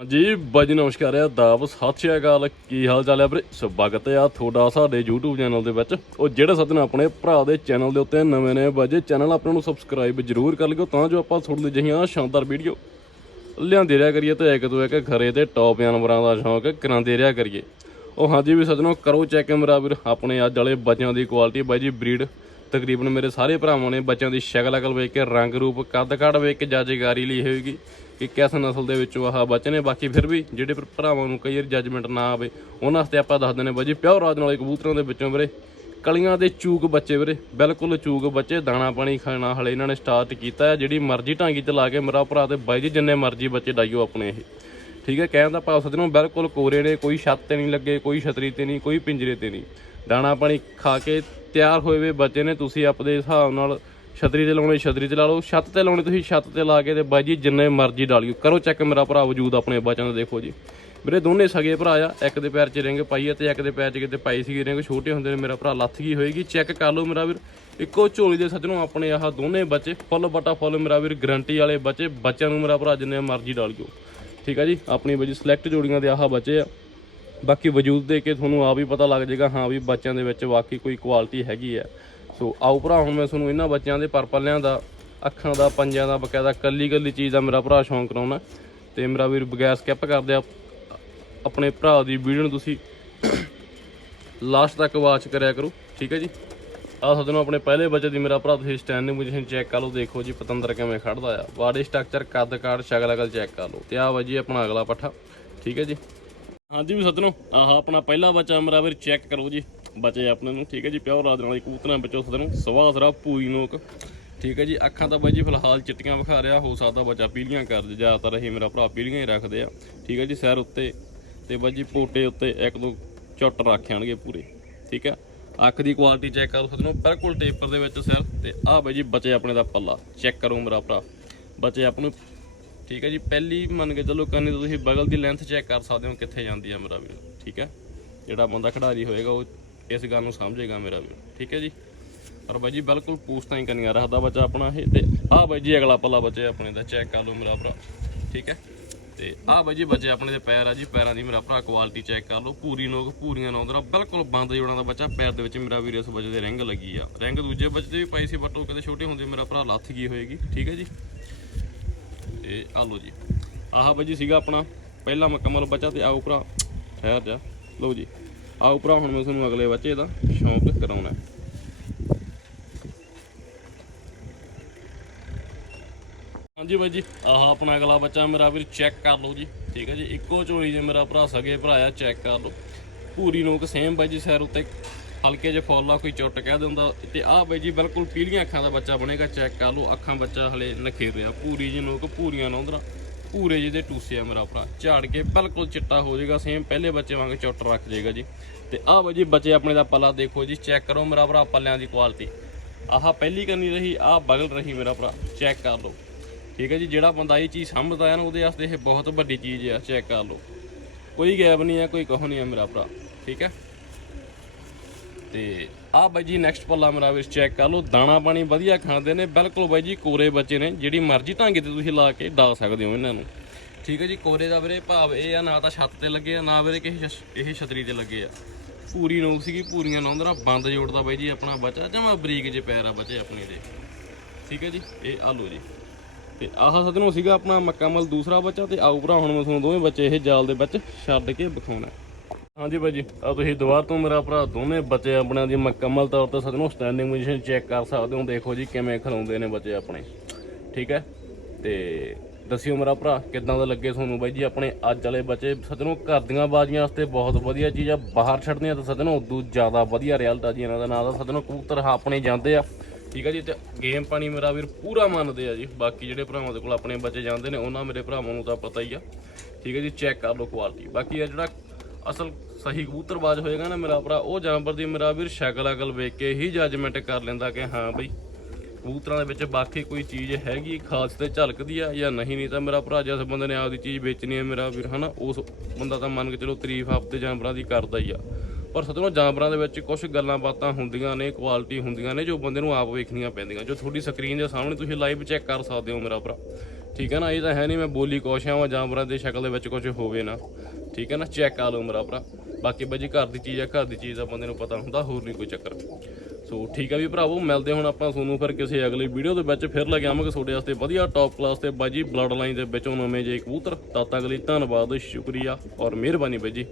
ਜੀ ਬਾਜੀ ਨਮਸਕਾਰ ਆ ਦਾਬ ਸਤਿ ਸ਼੍ਰੀ ਅਕਾਲ। ਕੀ ਹਾਲ ਚਾਲ ਹੈ ਵੀਰੇ? ਸਵਾਗਤ ਆ ਤੁਹਾਡਾ ਸਾਡੇ YouTube ਚੈਨਲ ਦੇ ਵਿੱਚ। ਉਹ ਜਿਹੜੇ ਸੱਜਣ ਆਪਣੇ ਭਰਾ ਦੇ ਚੈਨਲ ਦੇ ਉੱਤੇ ਨਵੇਂ ਨੇ ਬਾਜੀ ਚੈਨਲ ਆਪਣੇ ਨੂੰ ਸਬਸਕ੍ਰਾਈਬ ਜ਼ਰੂਰ ਕਰ ਲਿਓ, ਤਾਂ ਜੋ ਆਪਾਂ ਤੁਹਾਡੇ ਲਈ ਜਿਹੀਆਂ ਸ਼ਾਨਦਾਰ ਵੀਡੀਓ ਲਿਆਂਦੇ ਰਿਹਾ ਕਰੀਏ ਤੇ ਇੱਕ ਤੋਂ ਇੱਕ ਘਰੇ ਤੇ ਟੌਪ ਜਾਨਵਰਾਂ ਦਾ ਸ਼ੌਂਕ ਕਰਾਉਂਦੇ ਰਿਹਾ ਕਰੀਏ। ਉਹ ਹਾਂਜੀ ਵੀ ਸੱਜਣੋ ਕਰੋ ਚੈੱਕ ਮੇਰਾ ਵੀਰ, ਆਪਣੇ ਅੱਜ ਵਾਲੇ ਬੱਚਿਆਂ ਦੀ ਕੁਆਲਿਟੀ ਬਾਈ ਜੀ ਬਰੀਡ ਤਕਰੀਬਨ ਮੇਰੇ ਸਾਰੇ ਭਰਾਵਾਂ ਨੇ ਬੱਚਿਆਂ ਦੀ ਸ਼ਕਲ ਅਕਲ ਵੇਖ ਕੇ ਰੰਗ ਰੂਪ ਕੱਦ ਕਾਠ ਵੇਖ ਕੇ, ਜੱਜਕਾਰੀ ਲਈ ਹੋਏਗੀ। ਕਿ ਕਿਸ ਨਸਲ ਦੇ ਵਿੱਚੋਂ ਆਹ ਬੱਚੇ ਨੇ ਬਾਕੀ ਫਿਰ ਵੀ ਜਿਹੜੇ ਭਰਾਵਾਂ ਨੂੰ ਕਈ ਵਾਰ ਜੱਜਮੈਂਟ ਨਾ ਆਵੇ, ਉਹਨਾਂ ਵਾਸਤੇ ਆਪਾਂ ਦੱਸ ਦਿੰਦੇ ਬਾਈ ਜੀ, ਪਿਓਰ ਰਾਜ ਨਾਲ ਕਬੂਤਰਾਂ ਦੇ ਵਿੱਚੋਂ ਵੀਰੇ, ਕਲੀਆਂ ਦੇ ਚੂਕ ਬੱਚੇ ਵੀਰੇ, ਬਿਲਕੁਲ ਚੂਕ ਬੱਚੇ, ਦਾਣਾ ਪਾਣੀ ਖਾਣਾ ਹਲੇ ਇਹਨਾਂ ਨੇ ਸਟਾਰਟ ਕੀਤਾ ਹੈ, ਜਿਹੜੀ ਮਰਜ਼ੀ ਢਾਂਗੀ ਤੇ ਲਾ ਕੇ ਮੇਰਾ ਭਰਾ ਤੇ ਬਾਈ ਜੀ ਜਿੰਨੇ ਮਰਜ਼ੀ ਬੱਚੇ ਡਾਈਓ ਆਪਣੇ ਇਹ। ਠੀਕ ਹੈ, ਕਹਿਣ ਦਾ ਭਾਵ ਸੱਜਣੋ, ਬਿਲਕੁਲ ਕੋਰੇ ਨੇ, ਕੋਈ ਛੱਤ ਤੇ ਨਹੀਂ ਲੱਗੇ, ਕੋਈ ਛਤਰੀ ਤੇ ਨਹੀਂ, ਕੋਈ ਪਿੰਜਰੇ ਤੇ ਨਹੀਂ। ਦਾਣਾ ਪਾਣੀ ਖਾ ਕੇ ਤਿਆਰ ਹੋਏ ਵੇ ਬੱਚੇ ਨੇ, ਤੁਸੀਂ ਆਪਣੇ ਹਿਸਾਬ ਨਾਲ ਛਤਰੀ ਤੇ ਲਾਉਣੇ, ਛਤਰੀ ਤੇ ਲਾ ਲਓ। ਛੱਤ ਤੇ ਲਾਉਣੇ ਤੁਸੀਂ, ਛੱਤ ਤੇ ਲਾ ਕੇ ਤੇ ਬਾਈ ਜੀ ਜਿੰਨੇ ਮਰਜ਼ੀ ਡਾਲਿਓ। ਕਰੋ ਚੈੱਕ ਮੇਰਾ ਭਰਾ ਵਜੂਦ ਆਪਣੇ ਬੱਚਿਆਂ ਦਾ ਦੇਖੋ ਜੀ। ਮੇਰੇ ਦੋਨੇ ਸਗੇ ਭਰਾ ਆ। ਇੱਕ ਦੇ ਪੈਰ 'ਚ ਰਿੰਗ ਪਾਈ ਆ ਤੇ ਇੱਕ ਦੇ ਪੈਰ 'ਚ ਕਿਤੇ ਪਾਈ ਸੀਗੀ ਰਿੰਗ। ਛੋਟੇ ਹੁੰਦੇ ਨੇ ਮੇਰਾ ਭਰਾ ਲੱਥ ਗਈ ਹੋਏਗੀ। ਚੈੱਕ ਕਰ ਲਓ ਮੇਰਾ ਵੀਰ। ਇੱਕੋ ਝੋਲੀ ਦੇ ਸੱਜਣੋਂ ਆਪਣੇ ਆਹ ਦੋਨੇ ਬੱਚੇ, ਫੁੱਲ ਬਟਾ ਫੁੱਲ ਮੇਰਾ ਵੀਰ ਗਰੰਟੀ ਵਾਲੇ ਬੱਚੇ, ਬੱਚਿਆਂ ਨੂੰ ਮੇਰਾ ਭਰਾ ਜਿੰਨੇ ਮਰਜ਼ੀ ਡਾਲਿਓ। ਠੀਕ ਆ ਜੀ? ਆਪਣੀ ਬਾਈ ਸਿਲੈਕਟ ਜੋੜੀਆਂ ਦੇ ਆਹ ਬੱਚੇ ਆ। ਬਾਕੀ ਵਜੂਦ ਦੇ ਕੇ ਤੁਹਾਨੂੰ ਆਪ ਹੀ ਪਤਾ ਲੱਗ ਜਾਏਗਾ, ਹਾਂ ਵੀ ਬੱਚਿਆਂ ਦੇ ਵਿੱਚ ਵਾਕਈ ਕੋਈ ਕੁਆਲਿਟੀ ਹੈਗੀ ਆ। ਸੋ ਆਓ ਭਰਾ, ਹੁਣ ਮੈਂ ਤੁਹਾਨੂੰ ਇਹਨਾਂ ਬੱਚਿਆਂ ਦੇ ਪਰਪਲਿਆਂ ਦਾ, ਅੱਖਾਂ ਦਾ ਪੰਜਾਂ ਦਾ, ਬਕਾਇਦਾ ਕੱਲੀ ਕੱਲੀ ਚੀਜ਼ ਦਾ ਮੇਰਾ ਭਰਾ ਸ਼ੌਂਕ ਕਰਾਉਣਾ। ਤੇ ਮੇਰਾ ਵੀਰ ਬਗੈਰ ਸਕਿਪ ਕਰਦੇ ਆ। ਆਪਣੇ ਭਰਾ ਦੀ ਵੀਡੀਓ ਨੂੰ ਤੁਸੀਂ ਲਾਸਟ ਤੱਕ ਵਾਚ ਕਰਿਆ ਕਰੋ, ਠੀਕ ਹੈ ਜੀ? ਆਹ ਤੁਹਾਨੂੰ ਆਪਣੇ ਪਹਿਲੇ ਬੱਚੇ ਦੀ ਮੇਰਾ ਭਰਾ, ਤੁਸੀਂ ਸਟੈਂਡਿੰਗ ਪੋਜੀਸ਼ਨ ਚੈੱਕ ਕਰ ਲਓ, ਦੇਖੋ ਜੀ ਪਤੰਦਰ ਕਿਵੇਂ ਖੜਦਾ ਆ। ਬਾਡੀ ਸਟਰਕਚਰ ਕੱਦ ਕਾੜ ਸ਼ਕਲ ਅਕਲ ਚੈੱਕ ਕਰ ਲਓ। ਤੇ ਆਹ ਵਾ ਜੀ ਆਪਣਾ ਅਗਲਾ ਪੱਠਾ, ਠੀਕ ਹੈ ਜੀ? ਹਾਂਜੀ ਵੀ ਸੱਜਣੋ, ਆਹ ਆਪਣਾ ਪਹਿਲਾ ਬੱਚਾ ਮੇਰਾ ਵੀਰ ਚੈੱਕ ਕਰੋ ਜੀ। ਬਚੇ ਆਪਣੇ ਨੂੰ, ਠੀਕ ਹੈ ਜੀ, ਪਿਓ ਰਾਜ ਵਾਲੀ ਕਬੂਤਰਾਂ ਵਿੱਚੋਂ ਸੱਜਣੋ ਸਵਾਹ ਸਰਾ ਪੂਰੀ ਨੋਕ। ਠੀਕ ਹੈ ਜੀ, ਅੱਖਾਂ ਤਾਂ ਬਾਈ ਜੀ ਫਿਲਹਾਲ ਚਿੱਟੀਆਂ ਵਿਖਾ ਰਿਹਾ, ਹੋ ਸਕਦਾ ਬੱਚਾ ਪੀਲੀਆਂ ਕਰ ਦੇ ਜ਼ਿਆਦਾਤਰ ਇਹ ਮੇਰਾ ਭਰਾ ਪੀਲੀਆਂ ਹੀ ਰੱਖਦੇ ਆ। ਠੀਕ ਹੈ ਜੀ, ਸਿਰ ਉੱਤੇ ਤੇ ਬਾਈ ਜੀ ਪੋਟੇ ਉੱਤੇ ਇੱਕ ਦੋ ਝੁੱਟ ਜਾਣਗੇ ਪੂਰੇ। ਠੀਕ ਹੈ, ਅੱਖ ਦੀ ਕੁਆਲਿਟੀ ਚੈੱਕ ਕਰੋ ਸੱਜਣੋ, ਬਿਲਕੁਲ ਟੇਪਰ ਦੇ ਵਿੱਚ ਸਿਰ ਤੇ, ਆਹ ਬਾਈ ਜੀ ਬੱਚੇ ਆਪਣੇ ਦਾ ਪੱਲਾ ਚੈੱਕ ਕਰੋ ਮੇਰਾ ਭਰਾ। ਬੱਚੇ ਆਪ ਨੂੰ, ਠੀਕ ਹੈ ਜੀ, ਪਹਿਲੀ ਮੰਨ ਕੇ ਚੱਲੋ ਕੰਨੀ ਤੁਸੀਂ ਬਗਲ ਦੀ ਲੈਂਥ ਚੈੱਕ ਕਰ ਸਕਦੇ ਹੋ ਕਿੱਥੇ ਜਾਂਦੀ ਹੈ ਮੇਰਾ ਵੀਰ। ਠੀਕ ਹੈ, ਜਿਹੜਾ ਬੰਦਾ ਖਿਡਾਰੀ ਹੋਏਗਾ ਉਹ ਇਸ ਗੱਲ ਨੂੰ ਸਮਝੇਗਾ ਮੇਰਾ ਵੀ। ਠੀਕ ਹੈ ਜੀ? ਪਰ ਬਾਈ ਜੀ ਬਿਲਕੁਲ ਪੂਛਤਾਂ ਹੀ ਕੰਨੀਆਂ ਰੱਖਦਾ ਬੱਚਾ ਆਪਣਾ ਇਹ ਤੇ ਆਹ ਬਾਈ ਜੀ ਅਗਲਾ ਪੱਲਾ ਬੱਚੇ ਆਪਣੇ ਦਾ ਚੈੱਕ ਕਰ ਲਓ ਮੇਰਾ ਭਰਾ। ਠੀਕ ਹੈ? ਤੇ ਆਹ ਬਾਈ ਜੀ ਬੱਚੇ ਆਪਣੇ ਦੇ ਪੈਰ ਆ ਜੀ, ਪੈਰਾਂ ਦੀ ਮੇਰਾ ਭਰਾ ਕੁਆਲਿਟੀ ਚੈੱਕ ਕਰ ਲਓ। ਪੂਰੀ ਨੋਕ ਪੂਰੀਆਂ ਨੌਂਦਰਾ ਬਿਲਕੁਲ ਬੰਦ ਜੋੜਾਂ ਦਾ ਬੱਚਾ ਪੈਰ ਦੇ ਵਿੱਚ ਮੇਰਾ ਵੀਰ ਇਸ ਬੱਚੇ ਦੇ ਰਿੰਗ ਲੱਗੀ ਆ। ਰਿੰਗ ਦੂਜੇ ਬੱਚੇ ਦੇ ਵੀ ਪਈ ਸੀ ਬਟ ਉਹ ਕਦੇ ਛੋਟੇ ਹੁੰਦੇ ਮੇਰਾ ਭਰਾ ਲੱਥ ਗਈ ਹੋਏਗੀ। ਠੀਕ ਹੈ ਜੀ? ਇਹ ਆ ਲਓ ਜੀ। ਆਹ ਬਾਈ ਜੀ ਸੀਗਾ ਆਪਣਾ ਪਹਿਲਾ ਮੁਕੰਮਲ ਬੱਚਾ ਤੇ ਆਓ ਭਰਾ। ਠਹਿਰ ਜਾ। ਲਓ ਜੀ। ਆਓ ਭਰਾ, ਹੁਣ ਮੈਂ ਤੁਹਾਨੂੰ ਅਗਲੇ ਬੱਚੇ ਦਾ ਸ਼ੌਂਕ ਕਰਾਉਣਾ। ਹਾਂਜੀ ਬਾਈ ਜੀ, ਆਹ ਆਪਣਾ ਅਗਲਾ ਬੱਚਾ ਮੇਰਾ ਵੀਰ ਚੈੱਕ ਕਰ ਲਓ ਜੀ। ਠੀਕ ਹੈ ਜੀ, ਇੱਕੋ ਝੋਲੀ ਜੇ ਮੇਰਾ ਭਰਾ ਸਗੇ ਭਰਾ ਚੈੱਕ ਕਰ ਲਓ। ਪੂਰੀ ਨੋਕ ਸੇਮ ਬਾਈ ਜੀ, ਸਿਰ ਉੱਤੇ ਹਲਕੇ ਜਿਹੇ ਫੋਲਾ ਕੋਈ ਚੁੱਟ ਕਹਿ ਦਿੰਦਾ। ਤੇ ਆਹ ਬਾਈ ਜੀ, ਬਿਲਕੁਲ ਪੀਲੀਆਂ ਅੱਖਾਂ ਦਾ ਬੱਚਾ ਬਣੇਗਾ ਚੈੱਕ ਕਰ ਲਓ। ਅੱਖਾਂ ਬੱਚਾ ਹਲੇ ਨਖੇਰ ਰਿਹਾ ਪੂਰੀ ਜੀ ਨੋਕ, ਪੂਰੀਆਂ ਨੌਂਦਰਾ। ਭੂਰੇ ਜਿਹੇ ਦੇ ਟੂਸੇ ਆ ਮੇਰਾ ਭਰਾ। ਝਾੜ ਕੇ ਬਿਲਕੁਲ ਚਿੱਟਾ ਹੋ ਜਾਏਗਾ ਸੇਮ ਪਹਿਲੇ ਬੱਚੇ ਵਾਂਗ ਚੁੱਟ ਰੱਖ ਜਾਏਗਾ ਜੀ। ਤੇ ਆਹ ਬਾਈ ਜੀ ਬੱਚੇ ਆਪਣੇ ਦਾ ਪੱਲਾ ਦੇਖੋ ਜੀ ਚੈੱਕ ਕਰੋ ਮੇਰਾ ਭਰਾ ਪੱਲਿਆਂ ਦੀ ਕੁਆਲਿਟੀ ਆਹ ਪਹਿਲੀ ਕਰਨੀ ਰਹੀ, ਆਹ ਬਗਲ ਰਹੀ ਮੇਰਾ ਭਰਾ ਚੈੱਕ ਕਰ ਲਓ। ਠੀਕ ਹੈ ਜੀ, ਜਿਹੜਾ ਬੰਦਾ ਇਹ ਚੀਜ਼ ਸਮਝਦਾ ਹੈ ਨਾ, ਉਹਦੇ ਵਾਸਤੇ ਇਹ ਬਹੁਤ ਵੱਡੀ ਚੀਜ਼ ਆ ਚੈੱਕ ਕਰ ਲਓ। ਕੋਈ ਗੈਪ ਨਹੀਂ ਹੈ, ਕੋਈ ਕਹੋ ਨਹੀਂ ਹੈ ਮੇਰਾ ਭਰਾ। ਠੀਕ ਹੈ? ਤੇ ਆ ਬਾਈ ਜੀ ਨੈਕਸਟ ਪੱਲਾ ਮੇਰਾ ਵੀ ਚੈੱਕ ਕਰ ਲਓ, ਦਾਣਾ ਪਾਣੀ ਵਧੀਆ ਖਾਂਦੇ ਨੇ। ਬਿਲਕੁਲ ਬਾਈ ਜੀ ਕੋਰੇ ਬੱਚੇ ਨੇ, ਜਿਹੜੀ ਮਰਜ਼ੀ ਢਾਂਗੇ ਤੇ ਤੁਸੀਂ ਲਾ ਕੇ ਡਾ ਸਕਦੇ ਹੋ ਇਹਨਾਂ ਨੂੰ। ਠੀਕ ਹੈ ਜੀ, ਕੋਰੇ ਦਾ ਵੀਰੇ ਭਾਵ ਇਹ ਆ, ਨਾ ਤਾਂ ਛੱਤ ਤੇ ਲੱਗੇ ਆ, ਨਾ ਵੀਰੇ ਕਿਸੇ ਛ- ਇਹ ਛਤਰੀ ਤੇ ਲੱਗੇ ਆ। ਪੂਰੀ ਨੋਕ ਸੀਗੀ, ਪੂਰੀਆਂ ਨੌਂਦਰਾ ਬੰਦ ਜੋੜਦਾ ਬਾਈ ਜੀ ਆਪਣਾ ਬੱਚਾ, ਜਮਾ ਬਰੀਕ ਜੇ ਪੈਰ ਆ ਬੱਚੇ ਆਪਣੇ ਦੇ। ਠੀਕ ਹੈ ਜੀ, ਇਹ ਆ ਲਓ ਜੀ। ਤੇ ਆਹ ਸਦਨੋਂ ਸੀਗਾ ਆਪਣਾ ਮੁਕੰਮਲ ਦੂਸਰਾ ਬੱਚਾ, ਤੇ ਆਓ ਭਰਾ ਹੁਣ ਮੈਂ ਤੁਹਾਨੂੰ ਦੋਵੇਂ ਬੱਚੇ ਇਹ ਜਾਲ ਦੇ ਵਿੱਚ ਛੱਡ ਕੇ ਵਿਖਾਉਣਾ। ਹਾਂਜੀ ਬਾਈ ਜੀ ਆ ਤੁਸੀਂ ਦੁਬਾਰ ਤੋਂ ਮੇਰਾ ਭਰਾ ਦੋਨੇ ਬੱਚੇ ਆਪਣਾ ਦੀ ਮੁਕੰਮਲ ਤੌਰ ਤੇ ਸਦਨੋਂ ਸਟੈਂਡਿੰਗ ਪੋਜੀਸ਼ਨ ਚੈੱਕ ਕਰ ਸਕਦੇ ਹੋ। ਦੇਖੋ ਜੀ ਕਿਵੇਂ ਖਲਾਉਂਦੇ ਨੇ ਬੱਚੇ ਆਪਣੇ। ਠੀਕ ਹੈ? ਤੇ ਦੱਸਿਓ ਮੇਰਾ ਭਰਾ, ਕਿੱਦਾਂ ਦਾ ਲੱਗੇ ਤੁਹਾਨੂੰ ਬਾਈ ਜੀ ਆਪਣੇ ਅੱਜ ਵਾਲੇ ਬੱਚੇ? ਸਦਨੋਂ ਘਰ ਦੀਆਂ ਬਾਜ਼ੀਆਂ ਵਾਸਤੇ ਬਹੁਤ ਵਧੀਆ ਚੀਜ਼ ਆ, ਬਾਹਰ ਛੱਡਦੇ ਆ ਤਾਂ ਸਦਨੋਂ ਉਦੋਂ ਜ਼ਿਆਦਾ ਵਧੀਆ ਰਿਜ਼ਲਟ ਆ ਜੀ ਇਹਨਾਂ ਦਾ ਨਾਂ ਦਾ। ਸਦਨੋਂ ਕਬੂਤਰ ਆਪਣੇ ਜਾਂਦੇ ਆ। ਠੀਕ ਹੈ ਜੀ, ਤੇ ਗੇਮ ਪਾਣੀ ਮੇਰਾ ਵੀਰ ਪੂਰਾ ਮੰਨਦੇ ਆ ਜੀ। ਬਾਕੀ ਜਿਹੜੇ ਭਰਾਵਾਂ ਦੇ ਕੋਲ ਆਪਣੇ ਬੱਚੇ ਜਾਂਦੇ ਨੇ, ਉਹਨਾਂ ਮੇਰੇ ਭਰਾਵਾਂ ਨੂੰ ਤਾਂ ਪਤਾ ਹੀ ਆ। ਠੀਕ ਹੈ ਜੀ ਚੈੱਕ ਕਰ ਲਓ ਕੁਆਲਿਟੀ ਬਾਕੀ ਆ ਜਿਹੜਾ ਅਸਲ ਸਹੀ ਕਬੂਤਰਬਾਜ਼ ਹੋਏਗਾ ਨਾ ਮੇਰਾ ਭਰਾ, ਉਹ ਜਾਨਵਰ ਦੀ ਮੇਰਾ ਵੀਰ ਸ਼ਕਲ ਅਕਲ ਵੇਖ ਕੇ ਹੀ ਜੱਜਮੈਂਟ ਕਰ ਲੈਂਦਾ ਕਿ ਹਾਂ ਬਈ, ਕਬੂਤਰਾਂ ਦੇ ਵਿੱਚ ਬਾਕੀ ਕੋਈ ਚੀਜ਼ ਹੈਗੀ, ਖਾਸ ਤੇ ਝਲਕਦੀ ਆ ਜਾਂ ਨਹੀਂ ਨਹੀਂ ਤਾਂ ਮੇਰਾ ਭਰਾ ਜਿਸ ਬੰਦੇ ਨੇ ਆਪਦੀ ਚੀਜ਼ ਵੇਚਣੀ ਹੈ ਮੇਰਾ ਵੀਰ, ਹਨਾ, ਉਸ ਬੰਦਾ ਤਾਂ ਮੰਨ ਕੇ ਚਲੋ ਤਾਰੀਫ ਆਪਦੇ ਜਾਨਵਰਾਂ ਦੀ ਕਰਦਾ ਹੀ ਆ। ਪਰ ਸਤਨੋਂ ਜਾਨਵਰਾਂ ਦੇ ਵਿੱਚ ਕੁਝ ਗੱਲਾਂ ਬਾਤਾਂ ਹੁੰਦੀਆਂ ਨੇ ਕੁਆਲਿਟੀ ਹੁੰਦੀਆਂ ਨੇ ਜੋ ਬੰਦੇ ਨੂੰ ਆਪ ਵੇਖਣੀਆਂ ਪੈਂਦੀਆਂ, ਜੋ ਤੁਹਾਡੀ ਸਕਰੀਨ ਦੇ ਸਾਹਮਣੇ ਤੁਸੀਂ ਲਾਈਵ ਚੈੱਕ ਕਰ ਸਕਦੇ ਹੋ ਮੇਰਾ ਭਰਾ। ਠੀਕ ਹੈ ਨਾ, ਇਹ ਤਾਂ ਹੈ ਨਹੀਂ ਮੈਂ ਬੋਲੀ ਕੁਛ ਆ ਵਾਂ ਜਾਨਵਰਾਂ ਦੇ ਸ਼ਕਲ ਦੇ ਵਿੱਚ ਕੁਝ ਹੋਵੇ ਨਾ। ਠੀਕ ਹੈ ਨਾ ਚੈੱਕ ਆ ਲਓ ਮੇਰਾ ਭਰਾ। ਬਾਕੀ ਬਾਈ ਜੀ ਘਰ ਦੀ ਚੀਜ਼ ਆ, ਘਰ ਦੀ ਚੀਜ਼ ਦਾ ਬੰਦੇ ਨੂੰ ਪਤਾ ਹੁੰਦਾ, ਹੋਰ ਨਹੀਂ ਕੋਈ ਚੱਕਰ। ਸੋ ਠੀਕ ਆ ਵੀ ਭਰਾਵੋ, ਮਿਲਦੇ ਹੁਣ ਆਪਾਂ ਤੁਹਾਨੂੰ ਫਿਰ ਕਿਸੇ ਅਗਲੀ ਵੀਡੀਓ ਦੇ ਵਿੱਚ। ਫਿਰ ਲੈ ਕੇ ਆਵਾਂਗੇ ਤੁਹਾਡੇ ਵਾਸਤੇ ਵਧੀਆ ਟੌਪ ਕਲਾਸ ਤੇ ਬਾਜ਼ੀ ਬਲੱਡ ਲਾਈਨ ਦੇ ਵਿੱਚੋਂ ਨਵੇਂ ਜੇ ਕਬੂਤਰ। ਤਦ ਤੱਕ ਲਈ ਧੰਨਵਾਦ, ਸ਼ੁਕਰੀਆ ਔਰ ਮਿਹਰਬਾਨੀ ਬਾਈ ਜੀ।